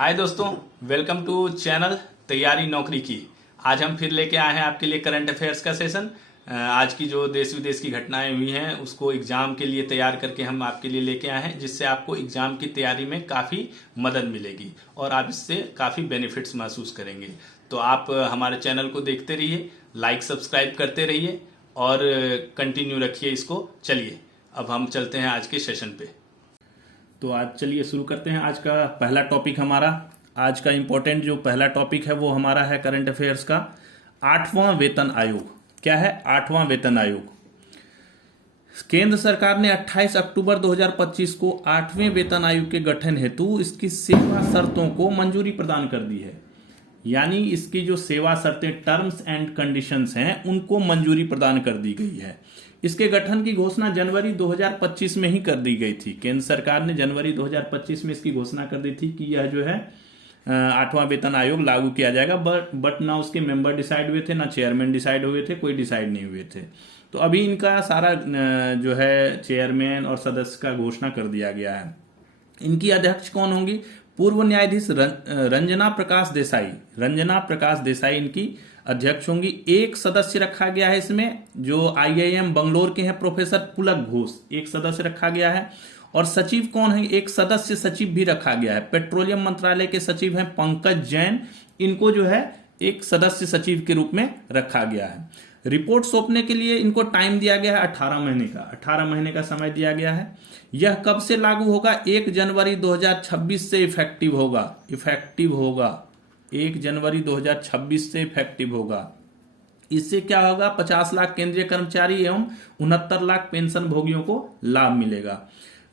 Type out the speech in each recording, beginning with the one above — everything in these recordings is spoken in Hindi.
हाय दोस्तों, वेलकम टू चैनल तैयारी नौकरी की। आज हम फिर लेके आए हैं आपके लिए करंट अफेयर्स का सेशन। आज की जो देश विदेश की घटनाएं हुई हैं उसको एग्जाम के लिए तैयार करके हम आपके लिए लेके आए हैं, जिससे आपको एग्जाम की तैयारी में काफ़ी मदद मिलेगी और आप इससे काफ़ी बेनिफिट्स महसूस करेंगे। तो आप हमारे चैनल को देखते रहिए, लाइक सब्सक्राइब करते रहिए और कंटिन्यू रखिए इसको। चलिए अब हम चलते हैं आज के सेशन पे। तो आज चलिए शुरू करते हैं। आज का पहला टॉपिक हमारा, आज का इम्पोर्टेंट जो पहला टॉपिक है वो हमारा है करंट अफेयर्स का 8वां वेतन आयोग। क्या है 8वां वेतन आयोग? केंद्र सरकार ने 28 अक्टूबर 2025 को 8वें वेतन आयोग के गठन हेतु इसकी सेवा शर्तों को मंजूरी प्रदान कर दी है। यानी इसकी जो सेवा शर्तें, टर्म्स एंड कंडीशंस हैं, उनको मंजूरी प्रदान कर दी गई है। इसके गठन की घोषणा जनवरी 2025 में ही कर दी गई थी। केंद्र सरकार ने जनवरी 2025 में इसकी घोषणा कर दी थी कि यह जो है 8वां वेतन आयोग लागू किया जाएगा। बट ना उसके मेंबर डिसाइड हुए थे, ना चेयरमैन डिसाइड हुए थे, कोई डिसाइड नहीं हुए थे। तो अभी इनका सारा जो है चेयरमैन और सदस्य का घोषणा कर दिया गया है। इनकी अध्यक्ष कौन होंगी? पूर्व न्यायाधीश रंजना प्रकाश देसाई। रंजना प्रकाश देसाई इनकी अध्यक्ष होंगी। एक सदस्य रखा गया है इसमें जो IIM बंगलोर के हैं, प्रोफेसर पुलक घोष, एक सदस्य रखा गया है। और सचिव कौन है? एक सदस्य सचिव भी रखा गया है। पेट्रोलियम मंत्रालय के सचिव हैं पंकज जैन, इनको जो है एक सदस्य सचिव के रूप में रखा गया है। रिपोर्ट सौंपने के लिए इनको टाइम दिया गया है 18 महीने का। 18 महीने का समय दिया गया है। यह कब से लागू होगा? 1 जनवरी 2026 से इफेक्टिव होगा। 1 जनवरी 2026 से इफेक्टिव होगा। इससे क्या होगा? 50 लाख केंद्रीय कर्मचारी एवं 69 लाख पेंशन भोगियों को लाभ मिलेगा।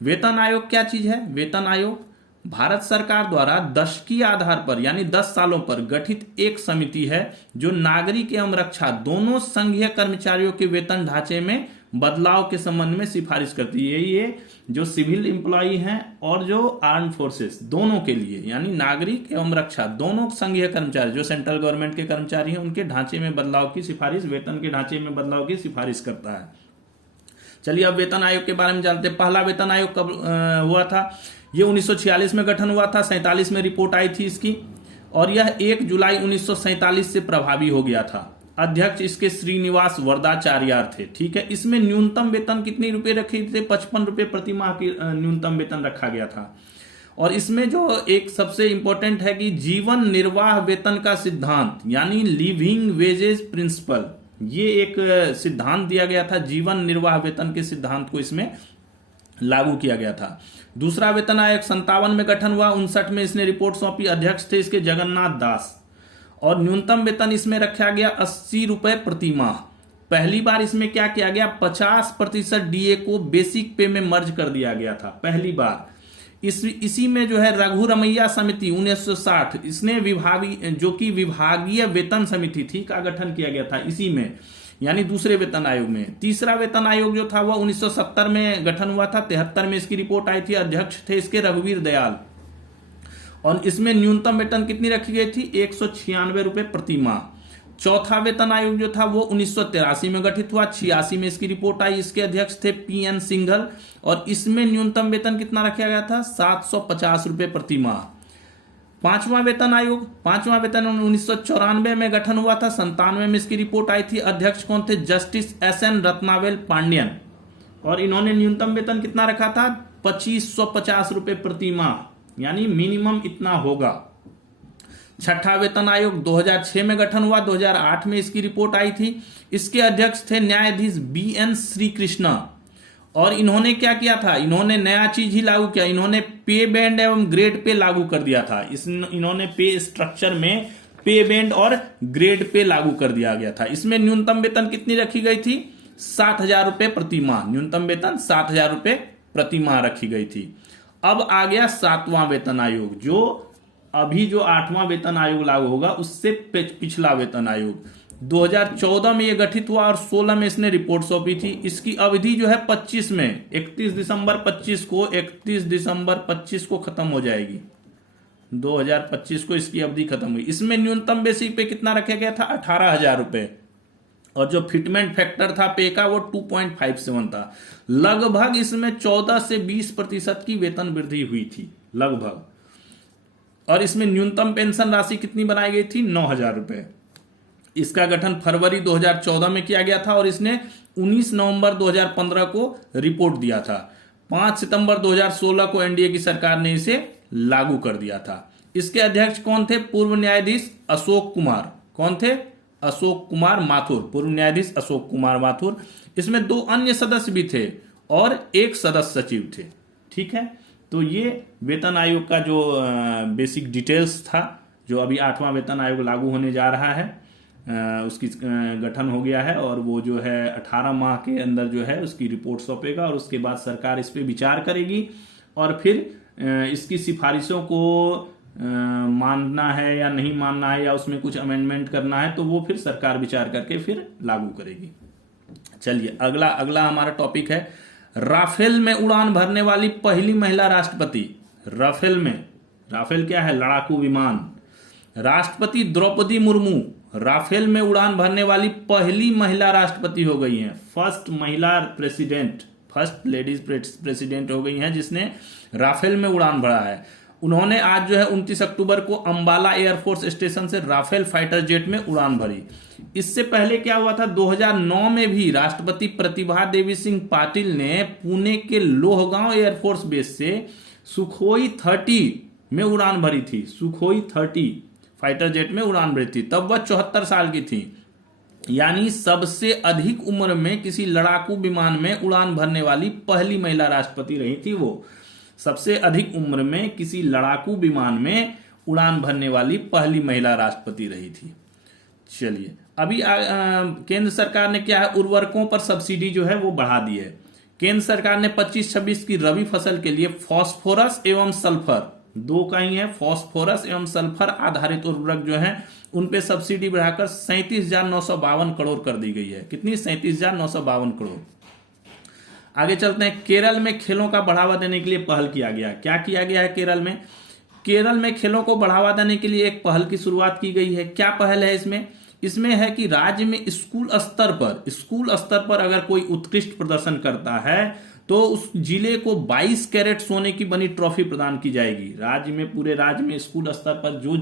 वेतन आयोग क्या चीज है? वेतन आयोग भारत सरकार द्वारा दशकीय आधार पर यानी 10 सालों पर गठित एक समिति है जो नागरिक एवं रक्षा दोनों संघीय कर्मचारियों के वेतन ढांचे में बदलाव के संबंध में सिफारिश करती है। ये जो सिविल एम्प्लॉई हैं और जो आर्म फोर्सेस, दोनों के लिए, यानी नागरिक एवं रक्षा दोनों संघीय कर्मचारी जो सेंट्रल गवर्नमेंट के कर्मचारी हैं, उनके ढांचे में बदलाव की सिफारिश, वेतन के ढांचे में बदलाव की सिफारिश करता है। चलिए अब वेतन आयोग के बारे में जानते हैं। पहला वेतन आयोग कब हुआ था? ये 1946 में गठन हुआ था। 47 में रिपोर्ट आई थी इसकी और यह 1 जुलाई 1947 से प्रभावी हो गया था। अध्यक्ष इसके श्रीनिवास वरदाचार्य थे। ठीक है। इसमें न्यूनतम वेतन कितने रुपए रखे थे? 55 रुपए प्रति माह की न्यूनतम वेतन रखा गया था। और इसमें जो एक सबसे इंपॉर्टेंट है कि जीवन निर्वाह वेतन का सिद्धांत यानी लिविंग वेजेस प्रिंसिपल, ये एक सिद्धांत दिया गया था। जीवन निर्वाह वेतन के सिद्धांत को इसमें लागू किया गया था। दूसरा वेतन आयोग 57 में गठन हुआ। 59 में इसने रिपोर्ट सौंपी। अध्यक्ष थे इसके जगन्नाथ दास और न्यूनतम वेतन इसमें रखा गया 80 रुपए प्रति माह। पहली बार इसमें क्या किया गया? 50% DA को बेसिक पे में मर्ज कर दिया गया था पहली बार। इसी में जो है रघु रमैया समिति 1960, इसने विभागीय वेतन समिति थी का गठन किया गया था इसी में, यानी दूसरे वेतन आयोग में। तीसरा वेतन आयोग जो था वह 1970 में गठन हुआ था। 73 में इसकी रिपोर्ट आई थी। अध्यक्ष थे इसके रघुवीर दयाल और इसमें न्यूनतम वेतन कितनी रखी गई थी? 196 रुपए प्रति माह। चौथा वेतन आयोग जो था वो 1983 में गठित हुआ। 86 में इसकी रिपोर्ट आई। इसके अध्यक्ष थे PN सिंघल और इसमें न्यूनतम वेतन कितना रखा गया था? 750 रुपए प्रति माह। पांचवा वेतन आयोग 1994 में गठन हुआ था। 97 में इसकी रिपोर्ट आई थी। अध्यक्ष कौन थे? जस्टिस SN रत्नावेल पांड्यन और इन्होंने न्यूनतम वेतन कितना रखा था? 2550 रुपए प्रति माह, यानी मिनिमम इतना होगा। छठा वेतन आयोग 2006 में गठन हुआ। 2008 में इसकी रिपोर्ट आई थी। इसके अध्यक्ष थे न्यायाधीश BN श्रीकृष्णा और इन्होंने क्या किया था? इन्होंने नया चीज ही लागू किया। इन्होंने पे बैंड एवं ग्रेड पे लागू कर दिया था। इन्होंने पे स्ट्रक्चर में पे बैंड और ग्रेड पे लागू कर दिया गया था। इसमें न्यूनतम वेतन कितनी रखी गई थी? 7000 रुपए प्रति माह। न्यूनतम वेतन 7000 रुपए प्रति माह रखी गई थी। अब आ गया 7वां वेतन आयोग, जो अभी जो 8वां वेतन आयोग लागू होगा उससे पिछला वेतन आयोग। 2014 में यह गठित हुआ और 16 में इसने रिपोर्ट सौंपी थी। इसकी अवधि जो है 25 में 31 दिसंबर 25 को खत्म हो जाएगी। 2025 को इसकी अवधि खत्म हुई। इसमें न्यूनतम बेसिक पे कितना रखा गया था? 18,000 रुपए और जो फिटमेंट फैक्टर था पे का वो 2.57 था। लगभग इसमें 14 से 20% की वेतन वृद्धि हुई थी लगभग। और इसमें न्यूनतम पेंशन राशि कितनी बनाई गई थी? 9,000 रुपए। इसका गठन फरवरी 2014 में किया गया था और इसने 19 नवंबर 2015 को रिपोर्ट दिया था। 5 सितंबर 2016 को एनडीए की सरकार ने इसे लागू कर दिया था। इसके अध्यक्ष कौन थे? पूर्व न्यायाधीश अशोक कुमार। कौन थे? अशोक कुमार माथुर, पूर्व न्यायाधीश अशोक कुमार माथुर। इसमें 2 अन्य सदस्य भी थे और 1 सदस्य सचिव थे। ठीक है, तो ये वेतन आयोग का जो बेसिक डिटेल्स था, जो अभी 8वां वेतन आयोग लागू होने जा रहा है, उसकी गठन हो गया है और वो जो है 18 माह के अंदर जो है उसकी रिपोर्ट सौंपेगा और उसके बाद सरकार इस पे विचार करेगी और फिर इसकी सिफारिशों को मानना है या नहीं मानना है या उसमें कुछ अमेंडमेंट करना है तो वो फिर सरकार विचार करके फिर लागू करेगी। चलिए अगला हमारा टॉपिक है राफेल में उड़ान भरने वाली पहली महिला राष्ट्रपति। राफेल क्या है? लड़ाकू विमान। राष्ट्रपति द्रौपदी मुर्मू राफेल में उड़ान भरने वाली पहली महिला राष्ट्रपति हो गई हैं। फर्स्ट लेडीज प्रेसिडेंट हो गई हैं जिसने राफेल में उड़ान भरा है। उन्होंने आज जो है 29 अक्टूबर को अंबाला एयरफोर्स स्टेशन से राफेल फाइटर जेट में उड़ान भरी। इससे पहले क्या हुआ था? 2009 में भी राष्ट्रपति प्रतिभा देवी सिंह पाटिल ने पुणे के लोहगांव एयरफोर्स बेस से सुखोई 30 में उड़ान भरी थी। सुखोई 30 फाइटर जेट में उड़ान भरी थी। तब वह 74 साल की थी, यानी सबसे अधिक उम्र में किसी लड़ाकू विमान में उड़ान भरने वाली पहली महिला राष्ट्रपति रही थी। वो सबसे अधिक उम्र में किसी लड़ाकू विमान में उड़ान भरने वाली पहली महिला राष्ट्रपति रही थी। चलिए अभी केंद्र सरकार ने क्या है, उर्वरकों पर सब्सिडी जो है वो बढ़ा दी है। केंद्र सरकार ने 25-26 की रबी फसल के लिए फास्फोरस एवं सल्फर, 2 का ही है, फास्फोरस एवं सल्फर आधारित उर्वरक जो है उन पे सब्सिडी बढ़ाकर 37,952 करोड़ कर दी गई है। कितनी? 37,952 करोड़। आगे चलते हैं। केरल में खेलों का बढ़ावा देने के लिए पहल किया गया। क्या किया गया है केरल में? केरल में खेलों को बढ़ावा देने के लिए एक पहल की शुरुआत की गई है। क्या पहल है इसमें? इसमें है कि राज्य में स्कूल स्तर पर अगर कोई उत्कृष्ट प्रदर्शन करता है तो उस जिले को 22 कैरेट सोने की बनी ट्रॉफी प्रदान की जाएगी। पूरे राज्य में स्कूल स्तर पर जो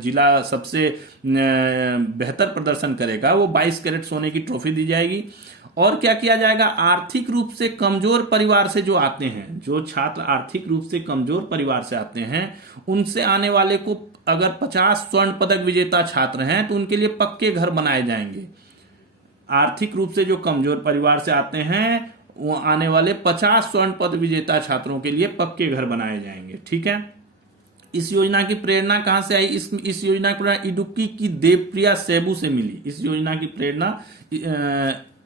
जिला सबसे बेहतर प्रदर्शन करेगा वो 22 कैरेट सोने की ट्रॉफी दी जाएगी। और क्या किया जाएगा? आर्थिक रूप से कमजोर परिवार से जो आते हैं, जो छात्र आर्थिक रूप से कमजोर परिवार से आते हैं, उनसे आने वाले को अगर 50 स्वर्ण पदक विजेता छात्र हैं तो उनके लिए पक्के घर बनाए जाएंगे। आर्थिक रूप से जो कमजोर परिवार से आते हैं वो आने वाले 50 स्वर्ण पदक विजेता छात्रों के लिए पक्के घर बनाए जाएंगे। ठीक है, इस योजना की प्रेरणा कहां से आई? इस योजना की प्रेरणा इडुक्की की देवप्रिया सेबू से मिली। इस योजना की प्रेरणा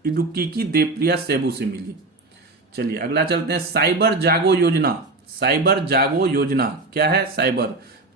इडुक्की की देवप्रिया सेबू से मिली। चलिए अगला चलते हैं। साइबर जागो योजना क्या है? Cyber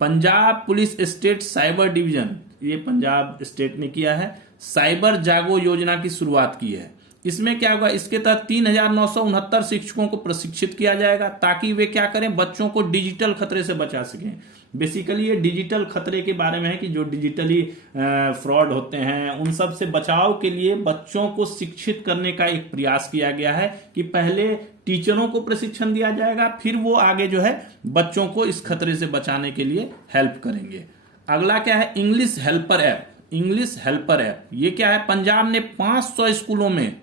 Punjab police state cyber division, ये पंजाब स्टेट ने किया है, साइबर जागो योजना की शुरुआत की है। इसमें क्या होगा? इसके तहत 3,969 शिक्षकों को प्रशिक्षित किया जाएगा ताकि वे क्या करें? बच्चों को डिजिटल खतरे से बचा सकें। बेसिकली ये डिजिटल खतरे के बारे में है कि जो डिजिटली फ्रॉड होते हैं उन सब से बचाव के लिए बच्चों को शिक्षित करने का एक प्रयास किया गया है कि पहले टीचरों को प्रशिक्षण दिया जाएगा, फिर वो आगे जो है बच्चों को इस खतरे से बचाने के लिए हेल्प करेंगे। अगला क्या है? English helper app. ये क्या है? पंजाब ने 500 स्कूलों में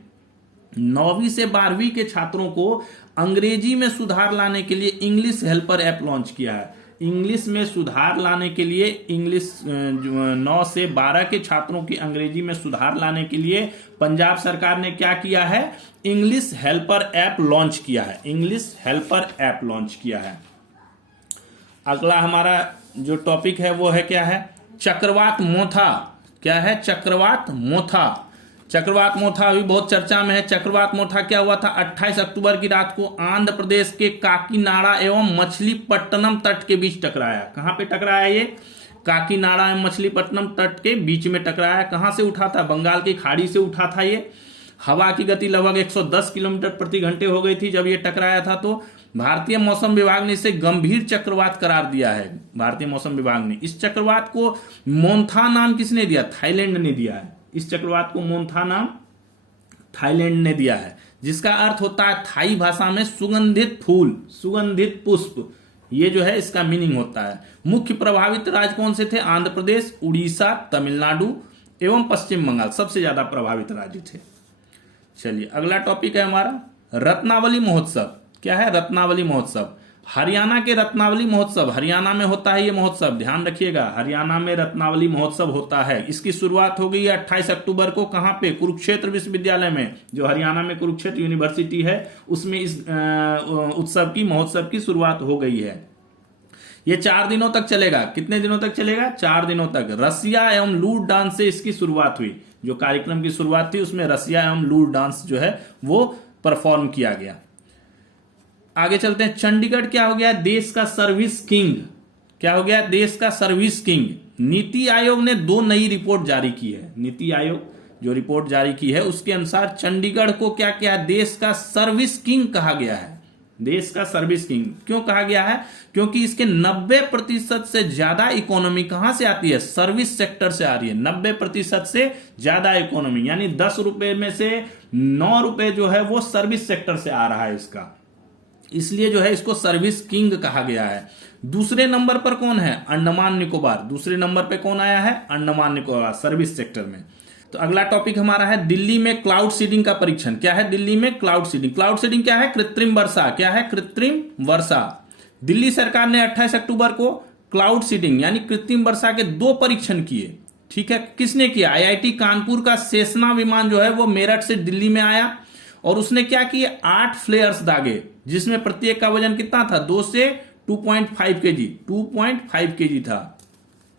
9वीं से 12वीं के छात्रों को अंग्रेजी में सुधार लाने के लिए इंग्लिश हेल्पर ऐप लॉन्च किया है। इंग्लिश में सुधार लाने के लिए 9 से 12 के छात्रों की अंग्रेजी में सुधार लाने के लिए पंजाब सरकार ने क्या किया है? इंग्लिश हेल्पर ऐप लॉन्च किया है। अगला हमारा जो टॉपिक है वो है क्या है? चक्रवात मोथा। क्या है? चक्रवात मोथा अभी बहुत चर्चा में है। चक्रवात मोथा क्या हुआ था? 28 अक्टूबर की रात को आंध्र प्रदेश के काकीनाडा एवं मछलीपट्टनम तट के बीच टकराया। कहां पे टकराया? ये काकीनाडा एवं मछलीपट्टनम तट के बीच में टकराया। कहां से उठा था? बंगाल की खाड़ी से उठा था। ये हवा की गति लगभग 110 किलोमीटर प्रति घंटे हो गई थी जब ये टकराया था। तो भारतीय मौसम विभाग ने इसे गंभीर चक्रवात करार दिया है। भारतीय मौसम विभाग ने इस चक्रवात को मोन्था नाम किसने दिया? थाईलैंड ने दिया है। इस चक्रवात को मोन्था नाम थाईलैंड ने दिया है, जिसका अर्थ होता है थाई भाषा में सुगंधित फूल, सुगंधित पुष्प। ये जो है इसका मीनिंग होता है। मुख्य प्रभावित राज्य कौन से थे? आंध्र प्रदेश, उड़ीसा, तमिलनाडु एवं पश्चिम बंगाल सबसे ज्यादा प्रभावित राज्य थे। चलिए अगला टॉपिक है हमारा रत्नावली महोत्सव। क्या है? रत्नावली महोत्सव। हरियाणा के रत्नावली महोत्सव, हरियाणा में होता है ये महोत्सव, ध्यान रखिएगा, हरियाणा में रत्नावली महोत्सव होता है। इसकी शुरुआत हो गई है 28 अक्टूबर को। कहां पे? कुरुक्षेत्र विश्वविद्यालय में, जो हरियाणा में कुरुक्षेत्र यूनिवर्सिटी है, उसमें इस उत्सव की, महोत्सव की शुरुआत हो गई है। ये 4 दिनों तक चलेगा। कितने दिनों तक चलेगा? 4 दिनों तक। रसिया एवं लूट डांस से इसकी शुरुआत हुई। जो कार्यक्रम की शुरुआत थी उसमें रसिया एवं लूट डांस जो है वो परफॉर्म किया गया। आगे चलते हैं। चंडीगढ़ क्या हो गया? देश का सर्विस किंग। क्या हो गया? देश का सर्विस किंग। नीति आयोग ने 2 नई रिपोर्ट जारी की है। नीति आयोग जो रिपोर्ट जारी की है उसके अनुसार चंडीगढ़ को क्या किया? देश का सर्विस किंग कहा गया है। देश का सर्विस किंग क्यों कहा गया है? क्योंकि इसके 90% से ज्यादा इकोनॉमी कहां से आती है? सर्विस सेक्टर से आ रही है। 90% से ज्यादा इकोनॉमी, यानी 10 रुपए में से 9 रुपए जो है वो सर्विस सेक्टर से आ रहा है इसका, इसलिए जो है इसको सर्विस किंग कहा गया है। दूसरे नंबर पर कौन है? अंडमान निकोबार। दूसरे नंबर पे कौन आया है? अंडमान निकोबार सर्विस सेक्टर में। तो अगला टॉपिक हमारा है दिल्ली में क्लाउड सीडिंग का परीक्षण। क्या है? दिल्ली में क्लाउड सीडिंग। क्लाउड सीडिंग क्या है? कृत्रिम वर्षा। क्या है? कृत्रिम वर्षा। दिल्ली सरकार ने 28 अक्टूबर को क्लाउड सीडिंग यानी कृत्रिम वर्षा के 2 परीक्षण किए। ठीक है, किसने किया? आईआईटी कानपुर का सेसना विमान जो है वो मेरठ से दिल्ली में आया और उसने क्या किए? 8 फ्लेयर्स दागे, जिसमें प्रत्येक का वजन कितना था? 2 से 2.5 केजी, 2.5 केजी था।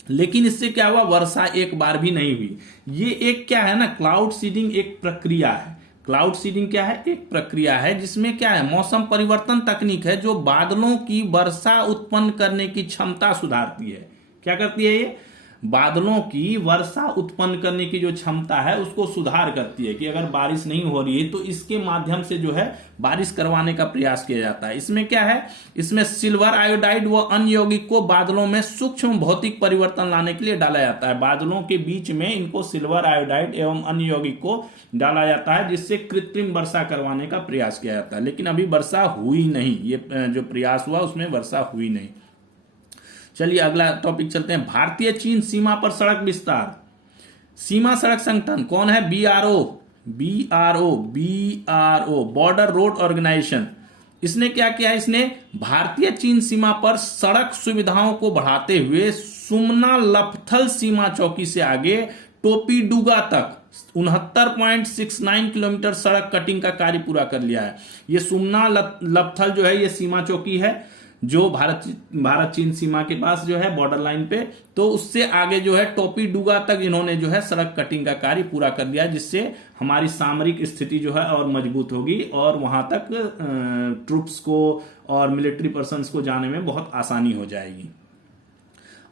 लेकिन इससे क्या हुआ? वर्षा एक बार भी नहीं हुई। ये एक क्या है ना, क्लाउड सीडिंग एक प्रक्रिया है। क्लाउड सीडिंग क्या है? एक प्रक्रिया है जिसमें क्या है? मौसम परिवर्तन तकनीक है जो बादलों की वर्षा उत्पन्न करने की क्षमता सुधारती है। क्या करती है ये? बादलों की वर्षा उत्पन्न करने की जो क्षमता है उसको सुधार करती है कि अगर बारिश नहीं हो रही है तो इसके माध्यम से जो है बारिश करवाने का प्रयास किया जाता है। इसमें क्या है? इसमें सिल्वर आयोडाइड व अन्य यौगिक को बादलों में सूक्ष्म भौतिक परिवर्तन लाने के लिए डाला जाता है। बादलों के बीच में इनको सिल्वर आयोडाइड एवं अन्य यौगिक को डाला जाता है जिससे कृत्रिम वर्षा करवाने का प्रयास किया जाता है। लेकिन अभी वर्षा हुई नहीं, ये जो प्रयास हुआ उसमें वर्षा हुई नहीं। चलिए अगला टॉपिक चलते हैं। भारतीय चीन सीमा पर सड़क विस्तार। सीमा सड़क संगठन कौन है? BRO border road organisation. इसने क्या किया? इसने भारतीय चीन सीमा पर सड़क सुविधाओं को बढ़ाते हुए सुमना लपथल सीमा चौकी से आगे टोपीडुगा तक 69.69 किलोमीटर सड़क कटिंग का कार्य पूरा कर लिया है। ये सुमना लपथल जो है ये सीमा चौकी है जो भारत चीन सीमा के पास जो है बॉर्डर लाइन पे, तो उससे आगे जो है टोपीडुगा तक इन्होंने जो है सड़क कटिंग का कार्य पूरा कर दिया, जिससे हमारी सामरिक स्थिति जो है और मजबूत होगी और वहां तक ट्रूप्स को और मिलिट्री पर्सन्स को जाने में बहुत आसानी हो जाएगी।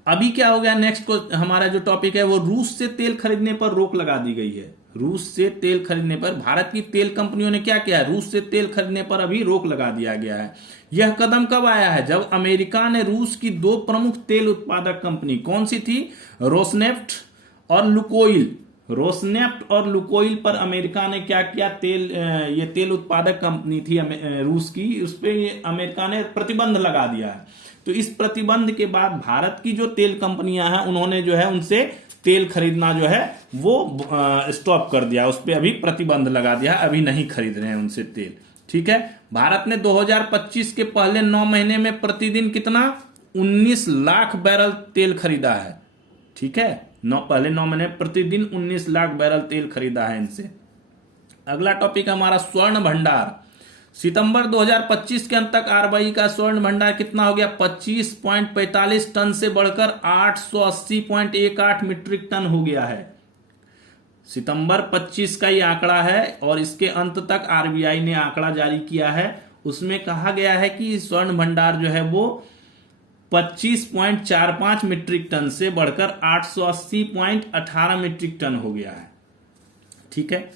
अभी क्या हो गया? नेक्स्ट को हमारा जो टॉपिक है वो रूस से तेल खरीदने पर रोक लगा दी गई है। रूस से तेल खरीदने पर भारत की तेल कंपनियों ने क्या किया है? रूस से तेल खरीदने पर अभी रोक लगा दिया गया है। यह कदम कब आया है? जब अमेरिका ने रूस की 2 प्रमुख तेल उत्पादक कंपनी, कौन सी थी? रोसनेफ्ट और लुकोइल। रोसनेफ्ट और लुकोइल पर अमेरिका ने क्या किया? ये तेल उत्पादक कंपनी थी रूस की, उस पर अमेरिका ने प्रतिबंध लगा दिया है। तो इस प्रतिबंध के बाद भारत की जो तेल कंपनियां हैं उन्होंने जो है उनसे तेल खरीदना जो है वो स्टॉप कर दिया, उस पर अभी प्रतिबंध लगा दिया, अभी नहीं खरीद रहे हैं उनसे तेल। ठीक है, भारत ने 2025 के पहले 9 महीने में प्रतिदिन कितना? 19 लाख बैरल तेल खरीदा है। ठीक है, पहले 9 महीने प्रतिदिन 19 लाख बैरल तेल खरीदा है इनसे। अगला टॉपिक हमारा स्वर्ण भंडार। सितंबर 2025 के अंत तक आरबीआई का स्वर्ण भंडार कितना हो गया? 25.45 टन से बढ़कर 880.18 मीट्रिक टन हो गया है। सितंबर 25 का ये आंकड़ा है और इसके अंत तक आरबीआई ने आंकड़ा जारी किया है। उसमें कहा गया है कि स्वर्ण भंडार जो है वो 25.45 मीट्रिक टन से बढ़कर 880.18 मीट्रिक टन हो गया है। ठीक है,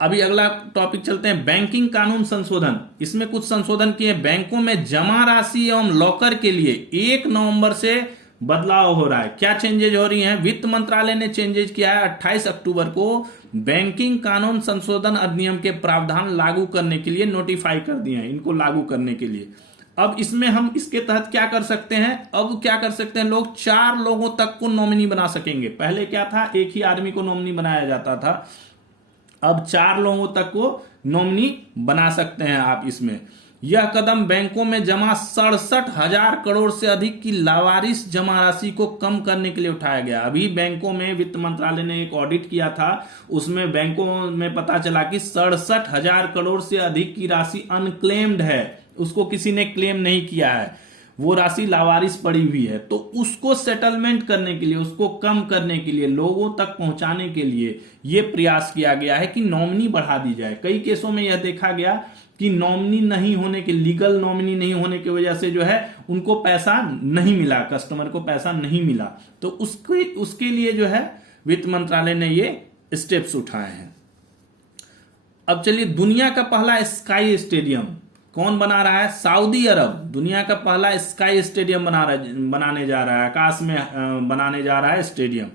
अभी अगला टॉपिक चलते हैं बैंकिंग कानून संशोधन। इसमें कुछ संशोधन किए। बैंकों में जमा राशि एवं लॉकर के लिए 1 नवंबर से बदलाव हो रहा है। क्या चेंजेज हो रही हैं? वित्त मंत्रालय ने चेंजेज किया है। 28 अक्टूबर को बैंकिंग कानून संशोधन अधिनियम के प्रावधान लागू करने के लिए नोटिफाई कर दिए हैं, इनको लागू करने के लिए। अब इसमें हम इसके तहत क्या कर सकते हैं, अब क्या कर सकते हैं, लोग 4 लोगों तक को नॉमिनी बना सकेंगे। पहले क्या था, एक ही आदमी को नॉमिनी बनाया जाता था, अब 4 लोगों तक को नॉमिनी बना सकते हैं आप इसमें। यह कदम बैंकों में जमा 67,000 करोड़ से अधिक की लावारिस जमा राशि को कम करने के लिए उठाया गया। अभी बैंकों में वित्त मंत्रालय ने एक ऑडिट किया था, उसमें बैंकों में पता चला कि 67,000 करोड़ से अधिक की राशि अनक्लेम्ड है, उसको किसी ने क्लेम नहीं किया है, वो राशि लावारिस पड़ी हुई है। तो उसको सेटलमेंट करने के लिए, उसको कम करने के लिए, लोगों तक पहुंचाने के लिए यह प्रयास किया गया है कि नॉमिनी बढ़ा दी जाए। कई केसों में यह देखा गया कि नॉमिनी नहीं होने के, लीगल नॉमिनी नहीं होने की वजह से जो है उनको पैसा नहीं मिला, कस्टमर को पैसा नहीं मिला। तो उसके लिए जो है वित्त मंत्रालय ने ये स्टेप्स उठाए हैं। अब चलिए, दुनिया का पहला स्काई स्टेडियम कौन बना रहा है, सऊदी अरब दुनिया का पहला स्काई स्टेडियम बनाने जा रहा है, आकाश में बनाने जा रहा है स्टेडियम।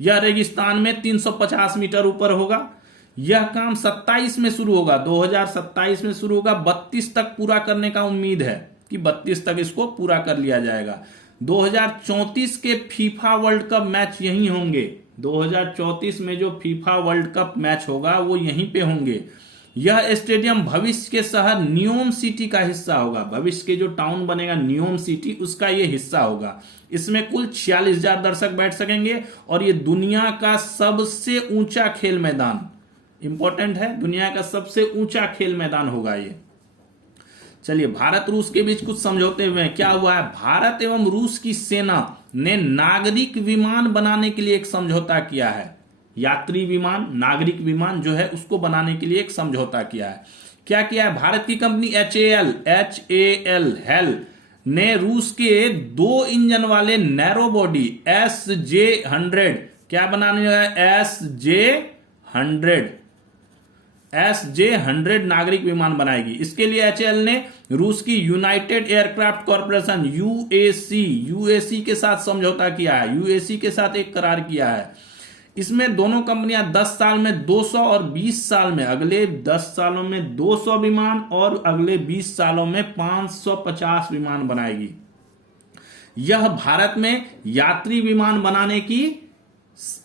यह रेगिस्तान में 350 मीटर ऊपर होगा। यह काम 27 में शुरू होगा, 2027 में शुरू होगा, 32 तक पूरा करने का उम्मीद है कि 32 तक इसको पूरा कर लिया जाएगा। 2034 के फीफा वर्ल्ड कप मैच यहीं होंगे, 2034 में जो फीफा वर्ल्ड कप मैच होगा वो यहीं पे होंगे। यह स्टेडियम भविष्य के शहर न्यूम सिटी का हिस्सा होगा, भविष्य के जो टाउन बनेगा न्यूम सिटी, उसका ये हिस्सा होगा। इसमें कुल 46,000 दर्शक बैठ सकेंगे और ये दुनिया का सबसे ऊंचा खेल मैदान, इंपॉर्टेंट है, दुनिया का सबसे ऊंचा खेल मैदान होगा ये। चलिए, भारत रूस के बीच कुछ समझौते हुए क्या हुआ है। भारत एवं रूस की सेना ने नागरिक विमान बनाने के लिए एक समझौता किया है, यात्री विमान, नागरिक विमान जो है उसको बनाने के लिए एक समझौता किया है। क्या किया है, भारत की कंपनी HAL ने रूस के 2 इंजन वाले नैरो बॉडी SJ-100 क्या बनाने है, SJ-100 नागरिक विमान बनाएगी। इसके लिए HAL ने रूस की यूनाइटेड एयरक्राफ्ट कॉरपोरेशन UAC के साथ समझौता किया है, UAC के साथ एक करार किया है। इसमें दोनों कंपनियां 10 साल में 200 और 20 साल में, अगले 10 सालों में 200 विमान और अगले 20 सालों में 550 विमान बनाएगी। यह भारत में यात्री विमान बनाने की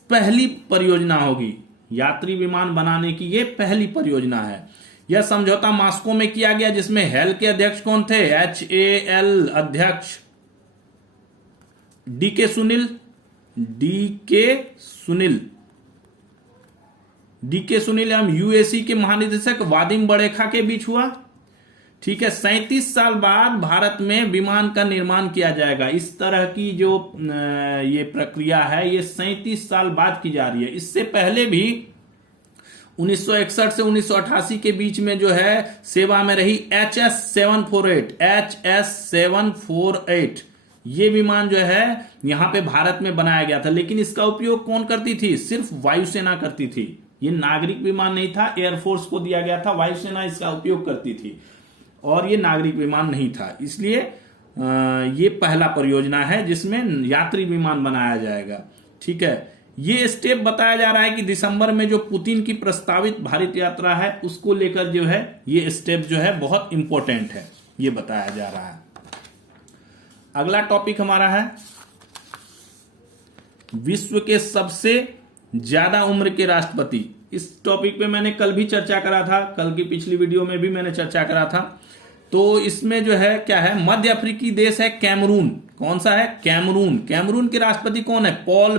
पहली परियोजना होगी, यात्री विमान बनाने की यह पहली परियोजना है। यह समझौता मॉस्को में किया गया, जिसमें हेल के अध्यक्ष कौन थे, HAL अध्यक्ष DK सुनील एवं UAC के महानिदेशक वादिम बड़ेखा के बीच हुआ। ठीक है, 37 साल बाद भारत में विमान का निर्माण किया जाएगा। इस तरह की जो ये प्रक्रिया है ये 37 साल बाद की जा रही है। इससे पहले भी 1961 से 1988 के बीच में जो है सेवा में रही HS-748 ये विमान जो है यहां पे भारत में बनाया गया था। लेकिन इसका उपयोग कौन करती थी, सिर्फ वायुसेना करती थी। ये नागरिक विमान नहीं था, एयरफोर्स को दिया गया था, वायुसेना इसका उपयोग करती थी और ये नागरिक विमान नहीं था। इसलिए ये पहला परियोजना है जिसमें यात्री विमान बनाया जाएगा। ठीक है, ये स्टेप बताया जा रहा है कि दिसंबर में जो पुतिन की प्रस्तावित भारत यात्रा है उसको लेकर जो है ये स्टेप जो है बहुत इंपॉर्टेंट है, ये बताया जा रहा है। अगला टॉपिक हमारा है विश्व के सबसे ज्यादा उम्र के राष्ट्रपति। इस टॉपिक पे मैंने कल भी चर्चा करा था, कल की पिछली वीडियो में भी मैंने चर्चा करा था। तो इसमें जो है क्या है, मध्य अफ्रीकी देश है कैमरून। कौन सा है, कैमरून। कैमरून के राष्ट्रपति कौन है, पॉल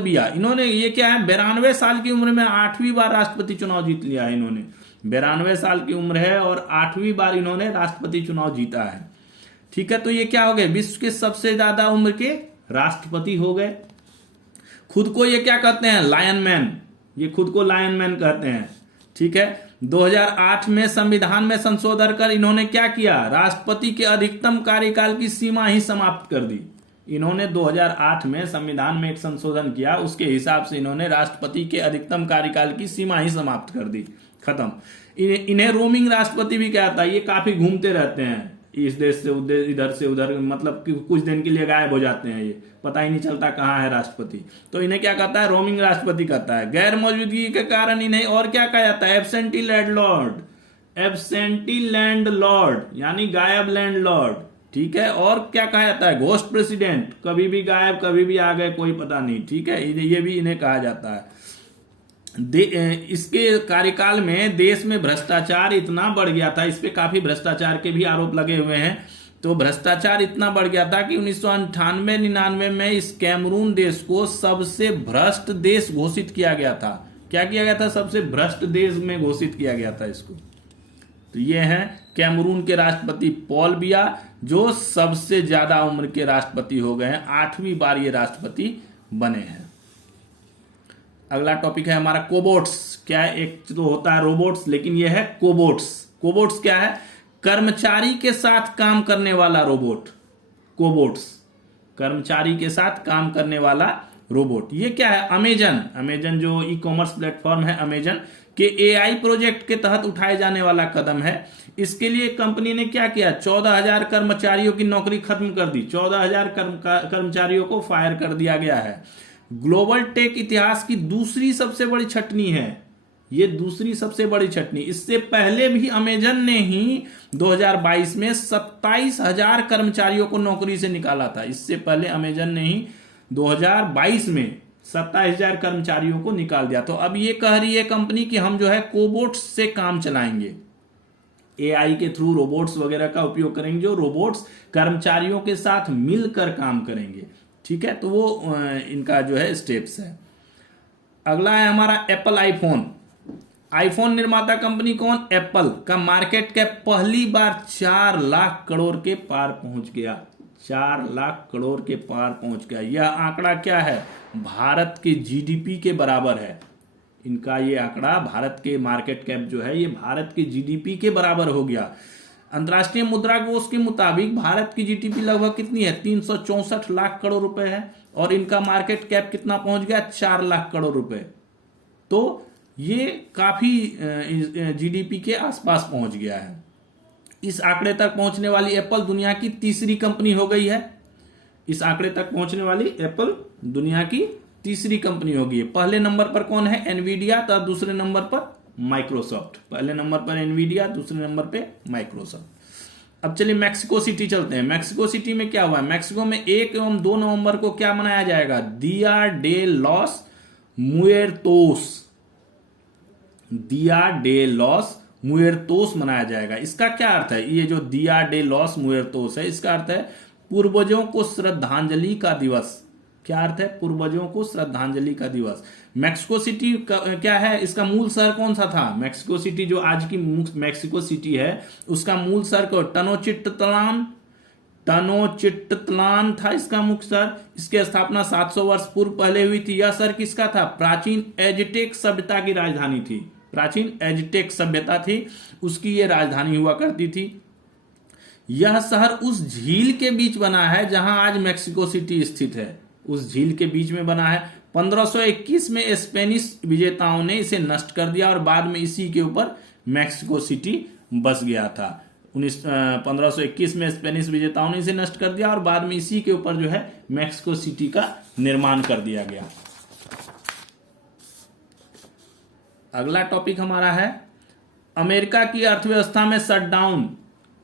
बिया। इन्होंने ये क्या है, 92 साल की उम्र में 8वीं बार राष्ट्रपति चुनाव जीत लिया है इन्होंने। 92 साल की उम्र है और 8वीं बार इन्होंने राष्ट्रपति चुनाव जीता है। ठीक है, तो ये क्या हो गए, विश्व के सबसे ज्यादा उम्र के राष्ट्रपति हो गए। खुद को ये क्या कहते हैं, लायन मैन, ये खुद को लायन मैन कहते हैं। ठीक है, 2008 में संविधान में संशोधन कर इन्होंने क्या किया, राष्ट्रपति के अधिकतम कार्यकाल की सीमा ही समाप्त कर दी। इन्होंने 2008 में संविधान में एक संशोधन किया, उसके हिसाब से इन्होंने राष्ट्रपति के अधिकतम कार्यकाल की सीमा ही समाप्त कर दी, खत्म। इन्हें रोमिंग राष्ट्रपति भी कहता है। ये काफी घूमते रहते हैं, इस देश से उधर, इधर से उधर, मतलब कि कुछ दिन के लिए गायब हो जाते हैं, ये पता ही नहीं चलता कहाँ है राष्ट्रपति। तो इन्हें क्या कहता है, रोमिंग राष्ट्रपति कहता है। गैर मौजूदगी के कारण इन्हें और क्या कहा जाता है, एब्सेंटी लैंडलॉर्ड। एब्सेंटी लैंडलॉर्ड यानी गायब लैंडलॉर्ड, ठीक है। और क्या कहा जाता है, घोस्ट प्रेसिडेंट, कभी भी गायब कभी भी आ गए कोई पता नहीं, ठीक है, ये भी इन्हें कहा जाता है। इसके कार्यकाल में देश में भ्रष्टाचार इतना बढ़ गया था, इस पे काफी भ्रष्टाचार के भी आरोप लगे हुए हैं। तो भ्रष्टाचार इतना बढ़ गया था कि 1998-99 में इस कैमरून देश को सबसे भ्रष्ट देश घोषित किया गया था। क्या किया गया था, सबसे भ्रष्ट देश में घोषित किया गया था इसको। तो ये हैं कैमरून के राष्ट्रपति पॉल बिया, जो सबसे ज्यादा उम्र के राष्ट्रपति हो गए हैं, 8वीं बार ये राष्ट्रपति बने हैं। अगला टॉपिक है हमारा कोबोट्स। क्या है, एक तो होता है रोबोट्स, लेकिन ये है कोबोट्स। कोबोट्स क्या है, कर्मचारी के साथ काम करने वाला रोबोट। कोबोट्स कर्मचारी के साथ काम करने वाला रोबोट। ये क्या है, अमेजन जो ई कॉमर्स प्लेटफॉर्म है, अमेजन के एआई प्रोजेक्ट के तहत उठाए जाने वाला कदम है। इसके लिए कंपनी ने क्या किया, 14,000 कर्मचारियों की नौकरी खत्म कर दी, 14,000 कर्मचारियों को फायर कर दिया गया है। ग्लोबल टेक इतिहास की दूसरी सबसे बड़ी छटनी है, ये दूसरी सबसे बड़ी छटनी। इससे पहले भी अमेजन ने ही 2022 में 27,000 कर्मचारियों को नौकरी से निकाला था। इससे पहले अमेजन ने ही 2022 में 27,000 कर्मचारियों को निकाल दिया। तो अब ये कह रही है कंपनी कि हम जो है कोबोट्स से काम चलाएंगे, एआई के थ्रू रोबोट्स वगैरह का उपयोग करेंगे, जो रोबोट्स कर्मचारियों के साथ मिलकर काम करेंगे, ठीक है। तो वो इनका जो है स्टेप्स है। अगला है हमारा एप्पल आईफोन निर्माता कंपनी कौन, एप्पल का मार्केट कैप पहली बार 4 लाख करोड़ के पार पहुंच गया, 4 लाख करोड़ के पार पहुंच गया। यह आंकड़ा क्या है, भारत के जीडीपी के बराबर है। इनका ये आंकड़ा, भारत के मार्केट कैप जो है, ये भारत के जीडीपी के बराबर हो गया। अंतर्राष्ट्रीय मुद्रा कोष के मुताबिक भारत की जीडीपी लगभग कितनी है, 364 लाख करोड़ रुपए है, और इनका मार्केट कैप कितना पहुंच गया, 4 लाख करोड़ रुपए। तो ये काफी जीडीपी के आसपास पहुंच गया है। इस आंकड़े तक पहुंचने वाली एप्पल दुनिया की तीसरी कंपनी हो गई है। इस आंकड़े तक पहुंचने वाली एप्पल दुनिया की तीसरी कंपनी हो गई है। पहले नंबर पर कौन है, एनवीडिया, तो दूसरे नंबर पर माइक्रोसॉफ्ट। पहले नंबर पर एनवीडिया, दूसरे नंबर पे माइक्रोसॉफ्ट। अब चलिए मैक्सिको सिटी चलते हैं। मैक्सिको सिटी में क्या हुआ है, मैक्सिको में 1 एवं 2 नवंबर को क्या मनाया जाएगा, दिया डे लॉस मुएर्तोस, दिया डे लॉस मुएर्तोस मनाया जाएगा। इसका क्या अर्थ है, ये जो दिया डे लॉस मुएर्तोस है, इसका अर्थ है पूर्वजों को श्रद्धांजलि का दिवस। क्या अर्थ है, पूर्वजों को श्रद्धांजलि का दिवस। मैक्सिको सिटी क्या है, इसका मूल शहर कौन सा था, मैक्सिको सिटी जो आज की मैक्सिको सिटी है, उसका मूल शहर को टनोचिट्लान था इसका मुख्य शहर। इसकी स्थापना 700 वर्ष पूर्व पहले हुई थी। यह शहर किसका था, प्राचीन एजटेक सभ्यता की राजधानी थी, प्राचीन एजटेक सभ्यता थी, उसकी यह राजधानी हुआ करती थी। यह शहर उस झील के बीच बना है जहां आज मैक्सिको सिटी स्थित है, उस झील के बीच में बना है। 1521 में स्पेनिश विजेताओं ने इसे नष्ट कर दिया और बाद में इसी के ऊपर मैक्सिको सिटी बस गया था। 1521 में स्पेनिश विजेताओं ने इसे नष्ट कर दिया और बाद में इसी के ऊपर जो है मैक्सिको सिटी का निर्माण कर दिया गया। अगला टॉपिक हमारा है अमेरिका की अर्थव्यवस्था में शटडाउन।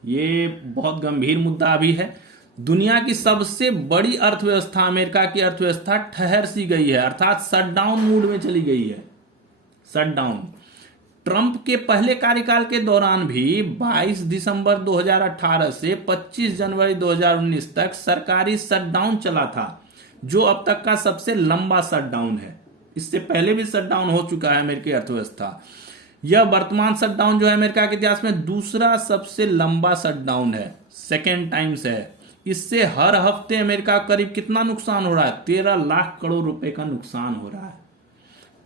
ये बहुत गंभीर मुद्दा अभी है। दुनिया की सबसे बड़ी अर्थव्यवस्था अमेरिका की अर्थव्यवस्था ठहर सी गई है, अर्थात शटडाउन मूड में चली गई है, शटडाउन। ट्रंप के पहले कार्यकाल के दौरान भी 22 दिसंबर 2018 से 25 जनवरी 2019 तक सरकारी शटडाउन चला था, जो अब तक का सबसे लंबा शटडाउन है। इससे पहले भी शटडाउन हो चुका है अमेरिकी अर्थव्यवस्था। यह वर्तमान शटडाउन जो है अमेरिका के इतिहास में दूसरा सबसे लंबा शटडाउन है, सेकेंड टाइम्स है। इससे हर हफ्ते अमेरिका का करीब कितना नुकसान हो रहा है, 13 लाख करोड़ रुपए का नुकसान हो रहा है।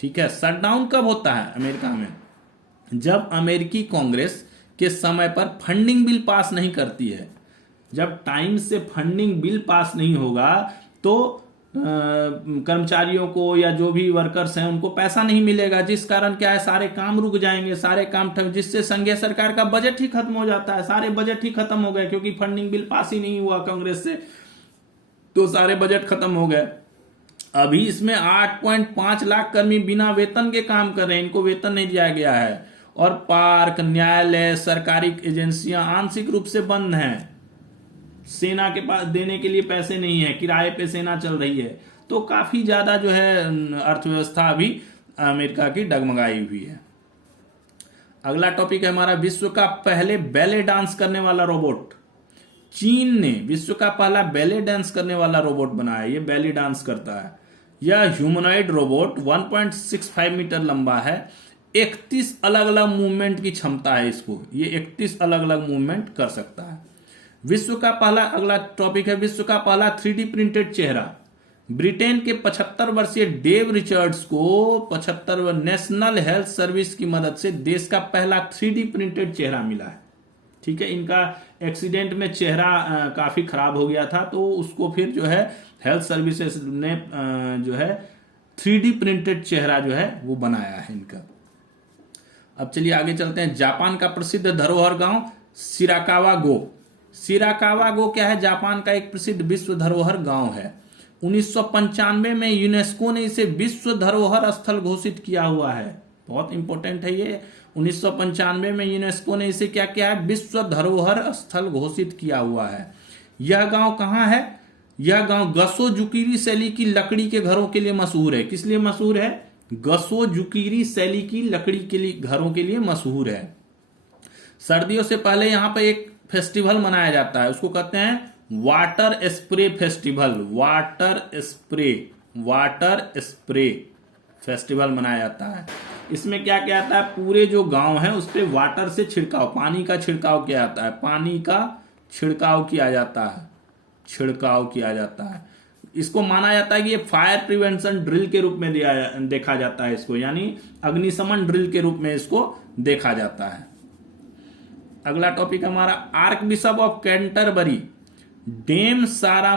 ठीक है, शटडाउन कब होता है अमेरिका में, जब अमेरिकी कांग्रेस के समय पर फंडिंग बिल पास नहीं करती है। जब टाइम से फंडिंग बिल पास नहीं होगा तो कर्मचारियों को या जो भी वर्कर्स हैं उनको पैसा नहीं मिलेगा, जिस कारण क्या है, सारे काम रुक जाएंगे, सारे काम जिससे संघीय सरकार का बजट ही खत्म हो जाता है। सारे बजट ही खत्म हो गए क्योंकि फंडिंग बिल पास ही नहीं हुआ कांग्रेस से, तो सारे बजट खत्म हो गए। अभी इसमें 8.5 लाख कर्मी बिना वेतन के काम कर रहे हैं, इनको वेतन नहीं दिया गया है। और पार्क, न्यायालय, सरकारी एजेंसियां आंशिक रूप से बंद हैं। सेना के पास देने के लिए पैसे नहीं है, किराए पे सेना चल रही है। तो काफी ज्यादा जो है अर्थव्यवस्था अभी अमेरिका की डगमगाई हुई है। अगला टॉपिक है हमारा विश्व का पहले बैले डांस करने वाला रोबोट। चीन ने विश्व का पहला बैले डांस करने वाला रोबोट बनाया। ये बैले डांस करता है। यह ह्यूमनॉइड रोबोट 1.65 मीटर लंबा है। 31 अलग अलग मूवमेंट की क्षमता है इसको। ये 31 अलग अलग मूवमेंट कर सकता है। विश्व का पहला, अगला टॉपिक है विश्व का पहला 3D प्रिंटेड चेहरा। ब्रिटेन के 75 वर्षीय डेव रिचर्ड्स को 75 नेशनल हेल्थ सर्विस की मदद से देश का पहला 3D प्रिंटेड चेहरा मिला है। ठीक है, इनका एक्सीडेंट में चेहरा काफी खराब हो गया था, तो उसको फिर जो है हेल्थ सर्विसेज ने जो है 3D प्रिंटेड चेहरा जो है वो बनाया है इनका। अब चलिए आगे चलते हैं। जापान का प्रसिद्ध धरोहर गांव शिराकावा गो। शिराकावा गो क्या है? जापान का एक प्रसिद्ध विश्व धरोहर गांव है। 1995 में यूनेस्को ने इसे विश्व धरोहर स्थल घोषित किया हुआ है। बहुत इंपॉर्टेंट है ये। 1995 में यूनेस्को ने इसे क्या किया है? विश्व धरोहर स्थल घोषित किया हुआ है। यह गांव कहां है? यह गांव गसो-जुकीरी शैली की लकड़ी के घरों के लिए मशहूर है। किस लिए मशहूर है? गसो-जुकीरी शैली की लकड़ी के लिए घरों के लिए मशहूर है। सर्दियों से पहले यहां पर एक फेस्टिवल मनाया जाता है, उसको कहते हैं water spray festival. Water spray festival मनाया जाता है। इसमें क्या किया जाता है? पूरे जो गांव है उस पे वाटर से छिड़काव, पानी का छिड़काव किया जाता है। पानी का छिड़काव किया जाता है। इसको माना जाता है कि ये फायर प्रिवेंशन ड्रिल के रूप में देखा जाता है इसको, यानी अग्निशमन ड्रिल के रूप में इसको देखा जाता है। अगला टॉपिक हमारा archbishop of Canterbury Dame Sarah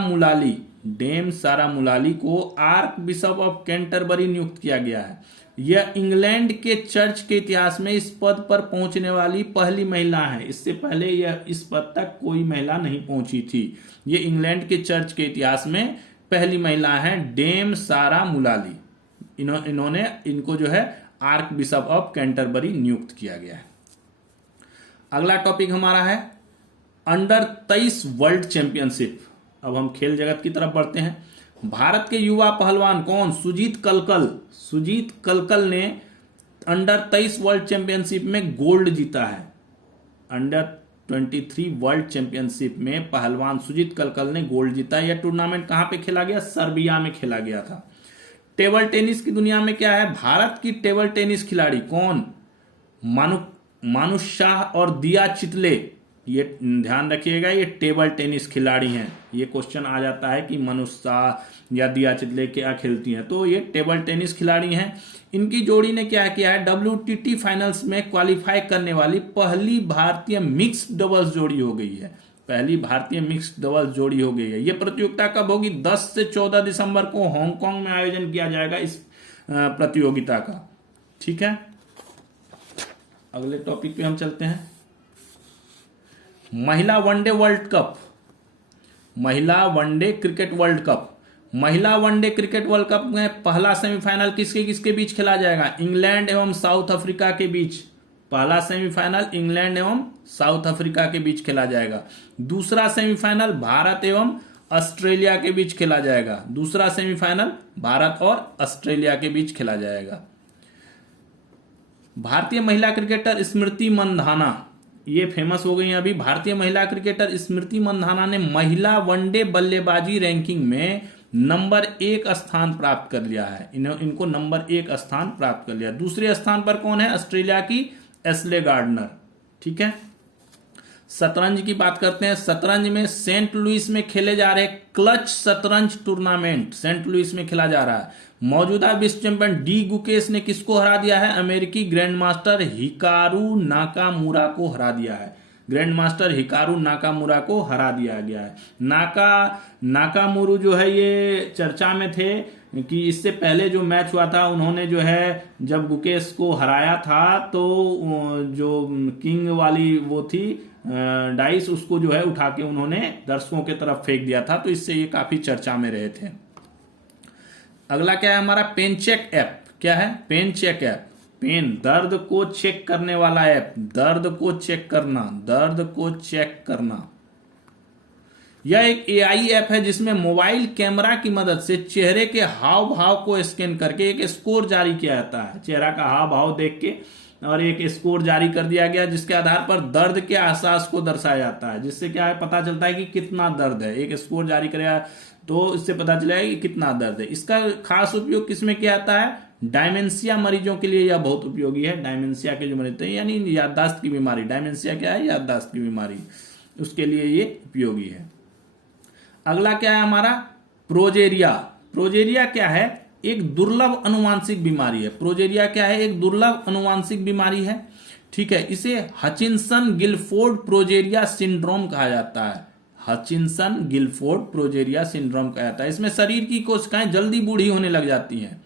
Mullally को आर्क बिशप ऑफ कैंटरबरी नियुक्त किया गया है। यह इंग्लैंड के चर्च के इतिहास में इस पद पर पहुंचने वाली पहली महिला है। इससे पहले यह इस पद तक कोई महिला नहीं पहुंची थी। ये इंग्लैंड के चर्च के इतिहास में पहली महिला है, डेम सारा मुलाली। इन्होंने इनको जो है आर्क बिशप ऑफ कैंटरबरी नियुक्त किया गया है। अगला टॉपिक हमारा है अंडर 23 वर्ल्ड चैंपियनशिप। अब हम खेल जगत की तरफ बढ़ते हैं। भारत के युवा पहलवान कौन? सुजीत कलकल ने अंडर 23 वर्ल्ड चैंपियनशिप में गोल्ड जीता है। अंडर 23 वर्ल्ड चैंपियनशिप में पहलवान सुजीत कलकल ने गोल्ड जीता। यह टूर्नामेंट कहां पे खेला गया? सर्बिया में खेला गया था। टेबल टेनिस की दुनिया में क्या है? भारत की टेबल टेनिस खिलाड़ी कौन? मानुष शाह और दिया चितले। ये ध्यान रखिएगा, ये टेबल टेनिस खिलाड़ी हैं। ये क्वेश्चन आ जाता है कि मनुष शाह या दिया चितले क्या खेलती हैं, तो ये टेबल टेनिस खिलाड़ी हैं। इनकी जोड़ी ने क्या किया है? WTT फाइनल्स में क्वालिफाई करने वाली पहली भारतीय मिक्स्ड डबल्स जोड़ी हो गई है। ये प्रतियोगिता कब होगी? 10 से 14 दिसंबर को हांगकांग में आयोजन किया जाएगा इस प्रतियोगिता का। ठीक है, अगले टॉपिक पे हम चलते हैं। महिला वनडे क्रिकेट वर्ल्ड कप में पहला सेमीफाइनल किसके बीच खेला जाएगा? इंग्लैंड एवं साउथ अफ्रीका के बीच। पहला सेमीफाइनल इंग्लैंड एवं साउथ अफ्रीका के बीच खेला जाएगा। दूसरा सेमीफाइनल भारत एवं ऑस्ट्रेलिया के बीच खेला जाएगा। भारतीय महिला क्रिकेटर स्मृति मंधाना, ये फेमस हो गई हैं अभी। भारतीय महिला क्रिकेटर स्मृति मंधाना ने महिला वनडे बल्लेबाजी रैंकिंग में नंबर 1 स्थान प्राप्त कर लिया है। इनको नंबर 1 स्थान प्राप्त कर लिया। दूसरे स्थान पर कौन है? ऑस्ट्रेलिया की एस्ले गार्डनर। ठीक है, शतरंज की बात करते हैं। शतरंज में सेंट लुइस में खेले जा रहे क्लच शतरंज टूर्नामेंट सेंट लुइस में खेला जा रहा है। मौजूदा विश्व चैंपियन डी गुकेश ने किसको हरा दिया है? अमेरिकी ग्रैंड मास्टर हिकारू नाकामुरा को हरा दिया है। गया है। नाकामुरू जो है ये चर्चा में थे कि इससे पहले जो मैच हुआ था उन्होंने जो है जब गुकेश को हराया था तो जो किंग वाली वो थी डाइस, उसको जो है उठा के उन्होंने दर्शकों की तरफ फेंक दिया था, तो इससे ये काफी चर्चा में रहे थे। अगला क्या है हमारा? पेनचेक ऐप। क्या है? पेनचेक ऐप। पेन, दर्द को चेक करने वाला ऐप, दर्द को चेक करना, दर्द को चेक करना। यह एक एआई ऐप है जिसमें मोबाइल कैमरा की मदद से चेहरे के हाव भाव को स्कैन करके एक स्कोर जारी किया जाता है। चेहरा का हाव भाव देख के और एक स्कोर जारी कर दिया गया जिसके आधार पर दर्द के एहसास को दर्शाया जाता है, जिससे क्या है पता चलता है कि कितना दर्द है। एक स्कोर जारी करेगा तो इससे पता चलेगा कि कितना दर्द है। इसका खास उपयोग किसमें किया जाता है? डायमेंशिया मरीजों के लिए यह बहुत उपयोगी है। डायमेंशिया के जो मरीज हैं यानी याददाश्त की बीमारी, डायमेंशिया क्या है? याददाश्त की बीमारी, उसके लिए ये उपयोगी है। अगला क्या है हमारा? प्रोजेरिया। प्रोजेरिया क्या है? एक दुर्लभ अनुवांशिक बीमारी है। प्रोजेरिया क्या है? एक दुर्लभ अनुवांशिक बीमारी है। ठीक है, इसे हचिंसन गिलफोर्ड प्रोजेरिया सिंड्रोम कहा जाता है। हचिंसन गिलफोर्ड प्रोजेरिया सिंड्रोम कहा जाता है। इसमें शरीर की कोशिकाएं जल्दी बूढ़ी होने लग जाती हैं।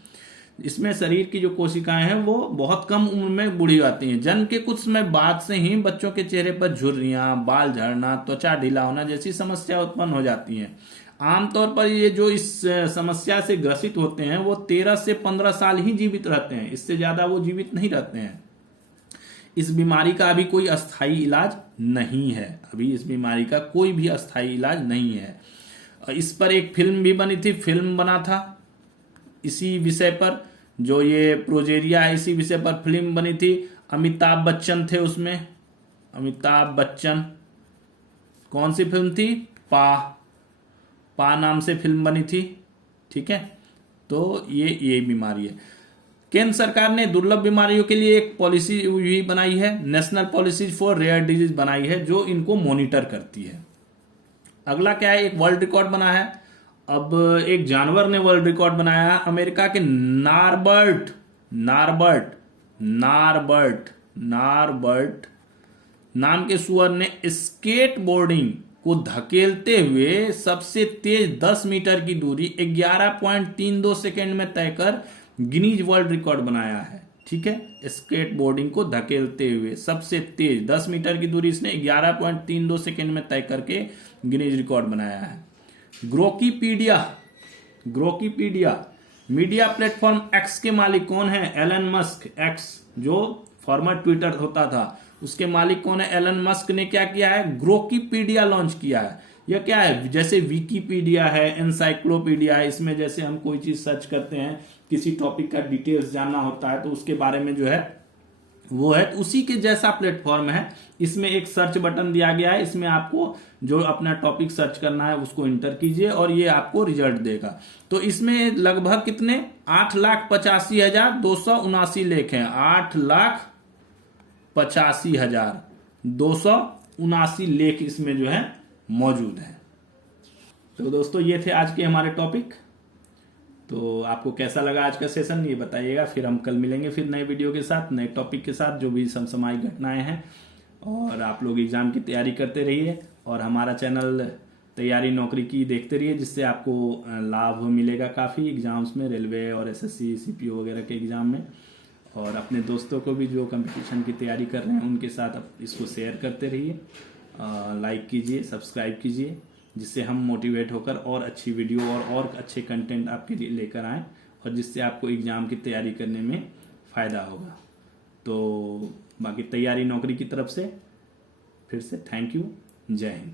इसमें शरीर की जो कोशिकाएं हैं वो बहुत कम उम्र में बूढ़ी आती हैं। जन्म के कुछ समय बाद से ही बच्चों के चेहरे पर झुर्रियां, बाल झड़ना, त्वचा ढीला होना जैसी समस्या उत्पन्न हो जाती हैं। आमतौर पर ये जो इस समस्या से ग्रसित होते हैं वो 13 से 15 साल ही जीवित रहते हैं, इससे ज्यादा वो जीवित नहीं रहते हैं। इस बीमारी का अभी कोई अस्थायी इलाज नहीं है। अभी इस बीमारी का कोई भी अस्थायी इलाज नहीं है। इस पर एक फिल्म भी बनी थी, फिल्म बना था इसी विषय पर, जो ये प्रोजेरिया है इसी विषय पर फिल्म बनी थी। अमिताभ बच्चन थे उसमें, अमिताभ बच्चन। कौन सी फिल्म थी? पा नाम से फिल्म बनी थी। ठीक है, तो ये बीमारी है। केंद्र सरकार ने दुर्लभ बीमारियों के लिए एक पॉलिसी भी बनाई है, national policy for rare disease बनाई है, जो इनको मॉनिटर करती है। अगला क्या है? एक वर्ल्ड रिकॉर्ड बना है। अब एक जानवर ने वर्ल्ड रिकॉर्ड बनाया है। अमेरिका के नारबर्ट नाम के सुअर ने स्केट बोर्डिंग को धकेलते हुए सबसे तेज 10 मीटर की दूरी 11.32 सेकेंड में तय कर गिनीज वर्ल्ड रिकॉर्ड बनाया है। ठीक है, स्केट बोर्डिंग को धकेलते हुए सबसे तेज 10 मीटर की दूरी इसने 11.32 सेकेंड में तय करके गिनीज रिकॉर्ड बनाया है। ग्रोकीपीडिया मीडिया प्लेटफॉर्म एक्स के मालिक कौन है? Elon Musk. एक्स जो फॉर्मर ट्विटर होता था उसके मालिक कौन है? एलन मस्क ने क्या किया है? ग्रोकीपीडिया लॉन्च किया है। यह क्या है? जैसे विकीपीडिया है, एनसाइक्लोपीडिया है। इसमें जैसे हम कोई चीज सर्च करते हैं, किसी टॉपिक का डिटेल्स जानना होता है तो उसके बारे में जो है वो है, तो उसी के जैसा प्लेटफॉर्म है। इसमें एक सर्च बटन दिया गया है, इसमें आपको जो अपना टॉपिक सर्च करना है उसको इंटर कीजिए और ये आपको रिजल्ट देगा। तो इसमें लगभग कितने 8,85,279 लेख हैं। 8,85,279 लेख इसमें जो है मौजूद है। तो दोस्तों ये थे आज के हमारे टॉपिक। तो आपको कैसा लगा आज का सेशन ये बताइएगा। फिर हम कल मिलेंगे फिर नए वीडियो के साथ, नए टॉपिक के साथ, जो भी समसामयिक घटनाएं हैं। और आप लोग एग्जाम की तैयारी करते रहिए और हमारा चैनल तैयारी नौकरी की देखते रहिए, जिससे आपको लाभ मिलेगा काफ़ी एग्जाम्स में, रेलवे और एसएससी सीपीओ वगैरह के एग्जाम में। और अपने दोस्तों को भी जो कंपटीशन की तैयारी कर रहे हैं उनके साथ इसको शेयर करते रहिए, लाइक कीजिए, सब्सक्राइब कीजिए, जिससे हम मोटिवेट होकर और अच्छी वीडियो और अच्छे कंटेंट आपके लिए लेकर आएँ और जिससे आपको एग्ज़ाम की तैयारी करने में फ़ायदा होगा। तो बाकी तैयारी नौकरी की तरफ से फिर से थैंक यू, जय हिंद।